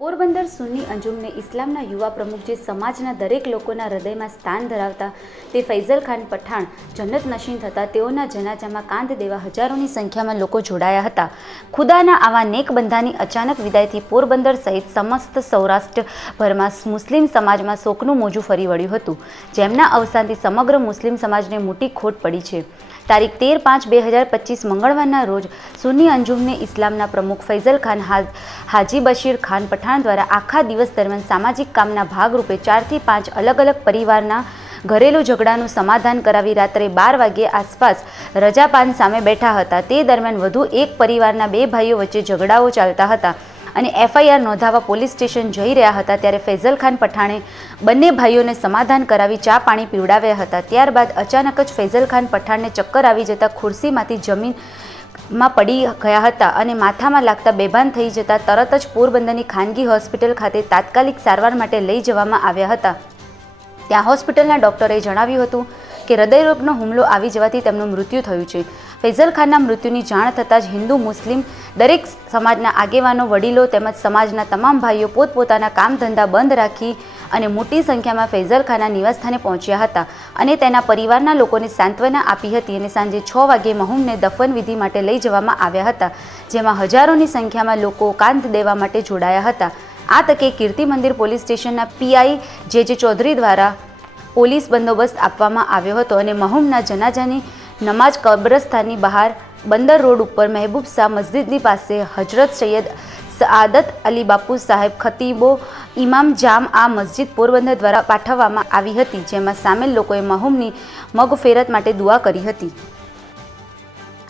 પોરબંદર સુન્ની અંજુમને ઇસ્લામના યુવા પ્રમુખ જે સમાજના દરેક લોકોના હૃદયમાં સ્થાન ધરાવતા તે ફૈઝલ ખાન પઠાણ જન્નત નશીન થતા તેઓના જનાજામાં કાંધ દેવા હજારોની સંખ્યામાં લોકો જોડાયા હતા. ખુદાના આવા નેક બંધાની અચાનક વિદાયથી પોરબંદર સહિત સમસ્ત સૌરાષ્ટ્રભરમાં મુસ્લિમ સમાજમાં શોકનું મોજું ફરી વળ્યું હતું, જેમના અવસાનથી સમગ્ર મુસ્લિમ સમાજને મોટી ખોટ પડી છે. તારીખ 13/5/2025 મંગળવારના રોજ સુન્ની અંજુમને ઇસ્લામના પ્રમુખ ફૈઝલ ખાન હાજી બશીર ખાન પઠાણ દ્વારા આખા દિવસ દરમિયાન સામાજિક કામના ભાગરૂપે 4 થી 5 અલગ અલગ પરિવારના ઘરેલું ઝઘડાનું સમાધાન કરાવી રાત્રે 12 વાગ્યે આસપાસ રજાપાન સામે બેઠા હતા. તે દરમિયાન વધુ એક પરિવારના 2 ભાઈઓ વચ્ચે ઝઘડાઓ ચાલતા હતા અને FIR નોંધાવવા પોલીસ સ્ટેશન જઈ રહ્યા હતા ત્યારે ફૈઝલ ખાન પઠાણે બંને ભાઈઓને સમાધાન કરાવી ચા પાણી પીવડાવ્યા હતા. ત્યારબાદ અચાનક જ ફૈઝલ ખાન પઠાણને ચક્કર આવી જતા ખુરશીમાંથી જમીનમાં પડી ગયા હતા અને માથામાં લાગતા બેભાન થઈ જતા તરત જ પોરબંદરની ખાનગી હોસ્પિટલ ખાતે તાત્કાલિક સારવાર માટે લઈ જવામાં આવ્યા હતા. ત્યાં હોસ્પિટલના ડોક્ટરે જણાવ્યું હતું કે હૃદયરોગનો હુમલો આવી જવાથી તેમનું મૃત્યુ થયું છે. ફૈઝલ ખાનના મૃત્યુની જાણ થતાં જ હિન્દુ મુસ્લિમ દરેક સમાજના આગેવાનો, વડીલો તેમજ સમાજના તમામ ભાઈઓ પોતપોતાના કામ ધંધા બંધ રાખી અને મોટી સંખ્યામાં ફૈઝલ ખાનના નિવાસસ્થાને પહોંચ્યા હતા અને તેના પરિવારના લોકોને સાંત્વના આપી હતી અને સાંજે 6 વાગ્યે મહુમને દફન વિધિ માટે લઈ જવામાં આવ્યા હતા, જેમાં હજારોની સંખ્યામાં લોકો કાંધ દેવા માટે જોડાયા હતા. આ તકે કીર્તિ મંદિર પોલીસ સ્ટેશનના PI JJ ચૌધરી દ્વારા પોલીસ બંદોબસ્ત આપવામાં આવ્યો હતો અને મહુમના જનાજાની નમાઝ કબ્રસ્તાનની બહાર બંદર રોડ ઉપર મહેબૂબ શાહ મસ્જિદની પાસે હજરત સૈયદ સઆદત અલી બાપુ સાહેબ ખતીબો ઇમામ જામ આ મસ્જિદ પોરબંદર દ્વારા પાઠવવામાં આવી હતી, જેમાં સામેલ લોકોએ મહુમની મગફેરત માટે દુઆ કરી હતી.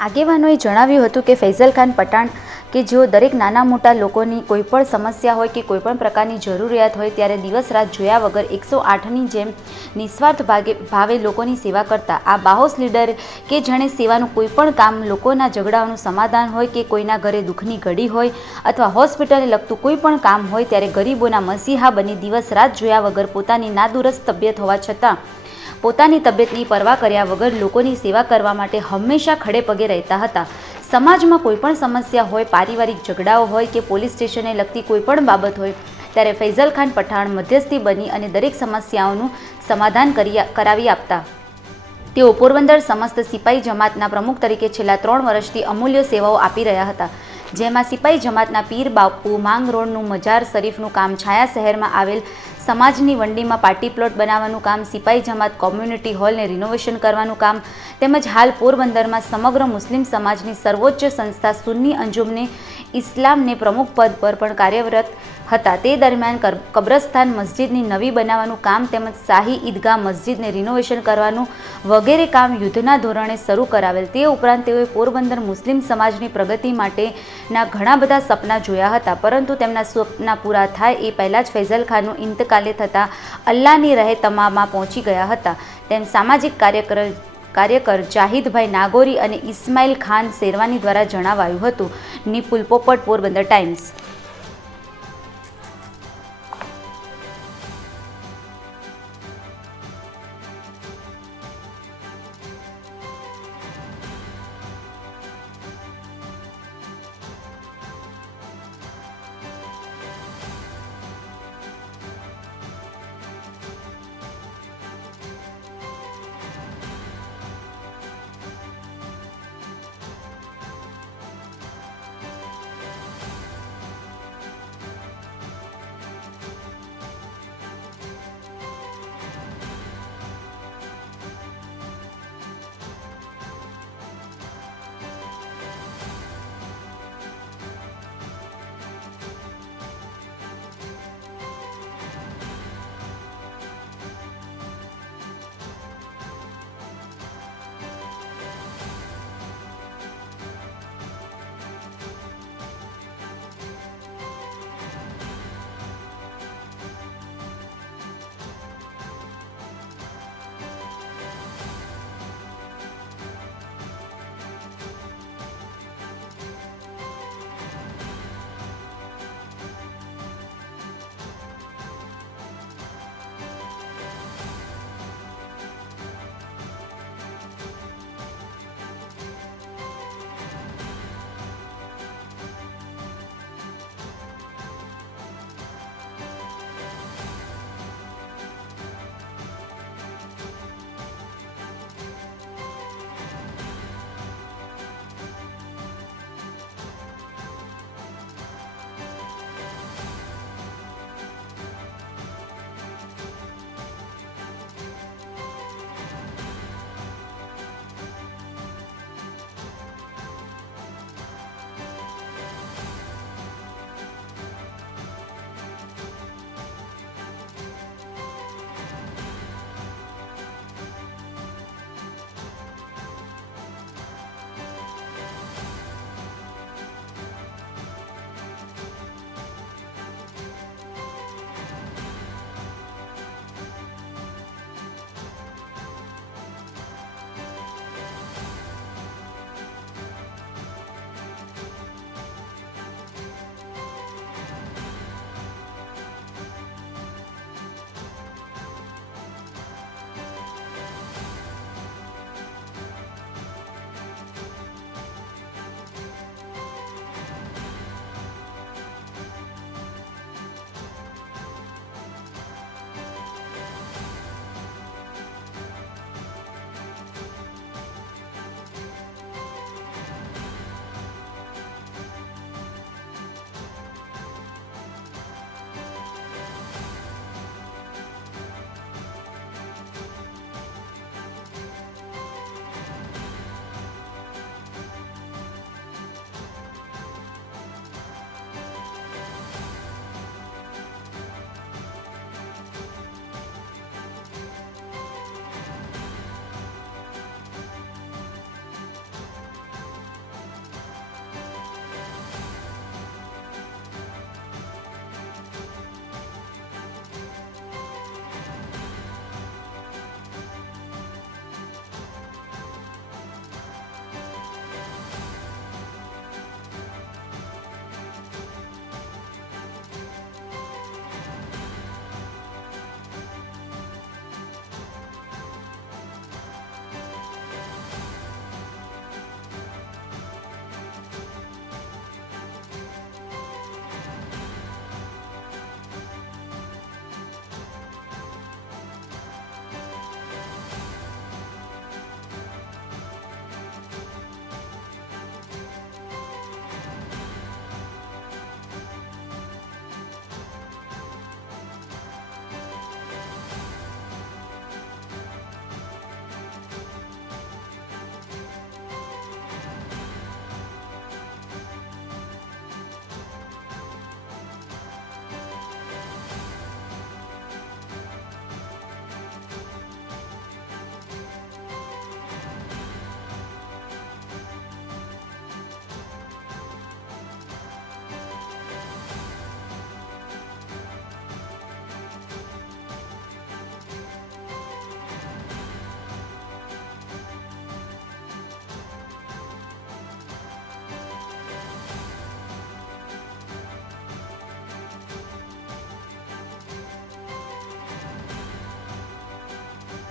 આગેવાનોએ જણાવ્યું હતું કે ફૈઝલ ખાન પઠાણ કે જેઓ દરેક નાના મોટા લોકોની કોઈપણ સમસ્યા હોય કે કોઈપણ પ્રકારની જરૂરિયાત હોય ત્યારે દિવસ રાત જોયા વગર 108ની જેમ નિસ્વાર્થ ભાવે લોકોની સેવા કરતા આ બાહોશ લીડર કે જેણે સેવાનું કોઈપણ કામ, લોકોના ઝઘડાઓનું સમાધાન હોય કે કોઈના ઘરે દુઃખની ઘડી હોય અથવા હોસ્પિટલને લગતું કોઈ પણ કામ હોય ત્યારે ગરીબોના મસીહા બની દિવસ રાત જોયા વગર પોતાની નાદુરસ્ત તબિયત હોવા છતાં પોતાની તબિયતની પરવા કર્યા વગર લોકોની સેવા કરવા માટે હંમેશા ખડે પગે રહેતા હતા. સમાજમાં કોઈપણ સમસ્યા હોય, પારિવારિક ઝઘડાઓ હોય કે પોલીસ સ્ટેશને લગતી કોઈપણ બાબત હોય ત્યારે ફૈઝલ ખાન પઠાણ મધ્યસ્થી બની અને દરેક સમસ્યાઓનું સમાધાન કરાવી આપતા. તેઓ પોરબંદર સમસ્ત સિપાઈ જમાતના પ્રમુખ તરીકે છેલ્લા 3 વર્ષથી અમૂલ્ય સેવાઓ આપી રહ્યા હતા, જેમાં સિપાઈ જમાતના પીર બાપુ માંગ રોડનું મજાર શરીફનું કામ, છાયા શહેરમાં આવેલ સમાજની વંડીમાં પાર્ટી પ્લોટ બનાવવાનું કામ, સિપાઈ જમાત કોમ્યુનિટી હોલને રિનોવેશન કરવાનું કામ તેમજ હાલ પોરબંદરમાં સમગ્ર મુસ્લિમ સમાજની સર્વોચ્ચ સંસ્થા સુન્ની અંજુમને ઇસ્લામને પ્રમુખ પદ પર પણ કાર્યરત હતા. તે દરમિયાન કબ્રસ્તાન મસ્જિદની નવી બનાવવાનું કામ તેમજ શાહી ઈદગાહ મસ્જિદને રિનોવેશન કરવાનું વગેરે કામ યુદ્ધના ધોરણે શરૂ કરાવેલ. તે ઉપરાંત તેઓએ પોરબંદર મુસ્લિમ સમાજની પ્રગતિ માટેના ઘણા બધા સપના જોયા હતા, પરંતુ તેમના સપના પૂરા થાય એ પહેલાં જ ફૈઝલ ખાનનું ઇંતકાલે થતાં અલ્લાહની રહે તમામાં પહોંચી ગયા હતા, તેમ સામાજિક કાર્યકર જાહિદભાઈ નાગોરી અને ઇસ્માઇલ ખાન શેરવાની દ્વારા જણાવાયું હતું. નિપુલ પોપટ, પોરબંદર ટાઈમ્સ.